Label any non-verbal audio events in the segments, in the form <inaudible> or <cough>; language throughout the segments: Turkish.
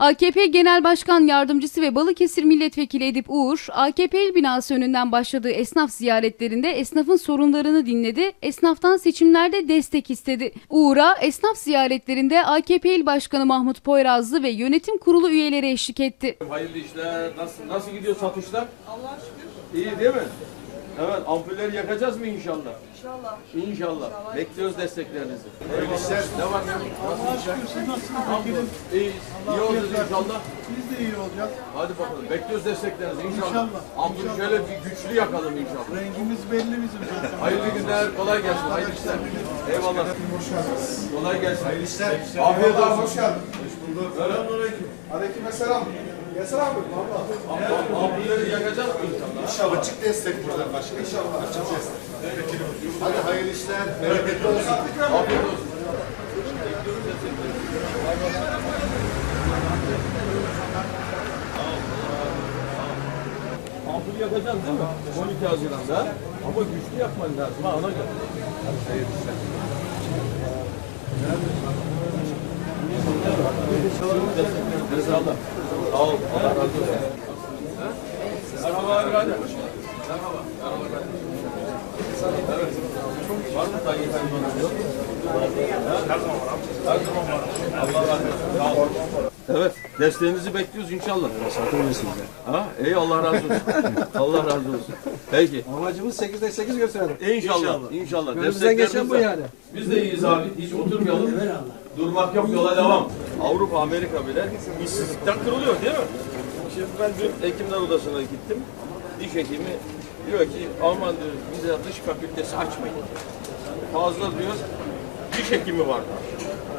AKP Genel Başkan Yardımcısı ve Balıkesir Milletvekili Edip Uğur, AKP il binası önünden başladığı esnaf ziyaretlerinde esnafın sorunlarını dinledi, esnaftan seçimlerde destek istedi. Uğur'a esnaf ziyaretlerinde AKP il başkanı Mahmut Poyrazlı ve yönetim kurulu üyeleri eşlik etti. Hayırlı işler, nasıl, nasıl gidiyor satışlar? Allah'a şükür. İyi değil mi? Evet, ampulleri yakacağız mı inşallah? İnşallah. İnşallah. i̇nşallah. Bekliyoruz i̇nşallah. desteklerinizi. Öğrenciler ne var? Nasıl inşallah? Nasıl inşallah? İyi, iyi olacağız inşallah. Biz de iyi olacağız. Hadi bakalım. Bekliyoruz desteklerinizi inşallah. İnşallah. Ampul şöyle bir güçlü yakalım inşallah. Rengimiz belli bizim Hayırlı bizim günler. günler. Kolay gelsin. <laughs> Hayırlı işler. Eyvallah. Hoş geldiniz. Kolay gelsin. Hayırlı işler. Afiyet gel. olsun. Hoş geldin. Hoş bulduk. Selamun aleyküm. Yasar abi vallahi abileri yakacak inşallah. İnşallah açık destek burada başka inşallah açık destek. Peki. Hadi hayırlı işler. Bereket olsun. Abi yapacaksın değil mi? 12 Haziran'da. Ama güçlü yapman lazım. Ha, ona göre. Hayır, Evet, desteğinizi bekliyoruz inşallah. Satılmasın ya. Ha, ey Allah razı olsun. Evet. Evet. Evet. Evet. Evet. Allah, razı olsun. <laughs> Allah razı olsun. Peki. Amacımız 8'de 8 gösterelim. İnşallah, inşallah. i̇nşallah. Gönlümüzden geçen bu yani. Biz de iyiyiz abi, hiç oturmayalım. Evet Allah. Durmak yok yola devam. Avrupa, Amerika bile işsizlikten kırılıyor değil mi? Şimdi ben dün hekimler odasına gittim. Diş hekimi diyor ki Alman diyor bize dış fakültesi açmayın. Fazla diyor diş hekimi var.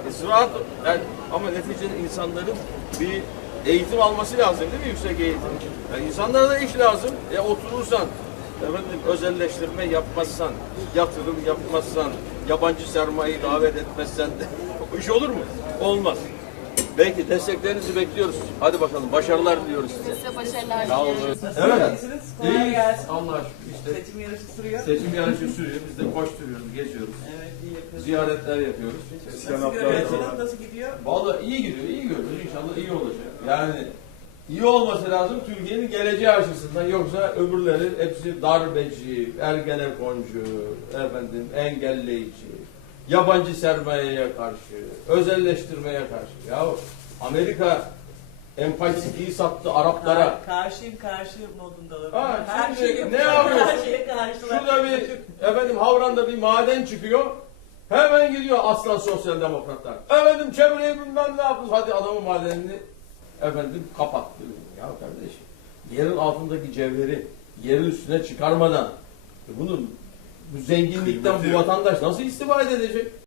E, ziraat, yani, ama neticede insanların bir eğitim alması lazım değil mi yüksek eğitim? Yani i̇nsanlara da iş lazım. E oturursan efendim, özelleştirme yapmazsan, yatırım yapmazsan, yabancı sermayeyi davet etmezsen de <laughs> iş olur mu? Olmaz. Belki desteklerinizi bekliyoruz. Hadi bakalım başarılar diliyoruz size. Size başarılar diliyoruz. Evet. Kolay gelsin. Allah aşkına işte. Seçim yarışı sürüyor. Seçim yarışı sürüyor. Biz de koşturuyoruz, duruyoruz, geziyoruz. Evet Ziyaretler yapıyoruz. Nasıl, nasıl gidiyor? Valla iyi gidiyor, iyi gidiyor. İnşallah iyi olacak. Yani iyi olması lazım Türkiye'nin geleceği açısından. Yoksa öbürleri hepsi darbeci, ergenekoncu, efendim, engelleyici, yabancı sermayeye karşı, özelleştirmeye karşı. Ya Amerika empatiyi sattı Araplara. Ka karşıyım karşı modundalar. Ben. Ha, şimdi Her şey, şey ne yapıyorsun? Şurada bir efendim Havran'da bir maden çıkıyor. Hemen gidiyor aslan sosyal demokratlar. Efendim çevreyi bilmem ne yapıyoruz. Hadi adamın madenini efendim kapattı. Ya kardeşim yerin altındaki cevheri yerin üstüne çıkarmadan e bunun bu zenginlikten Kıymeti bu vatandaş yok. nasıl istifade edecek?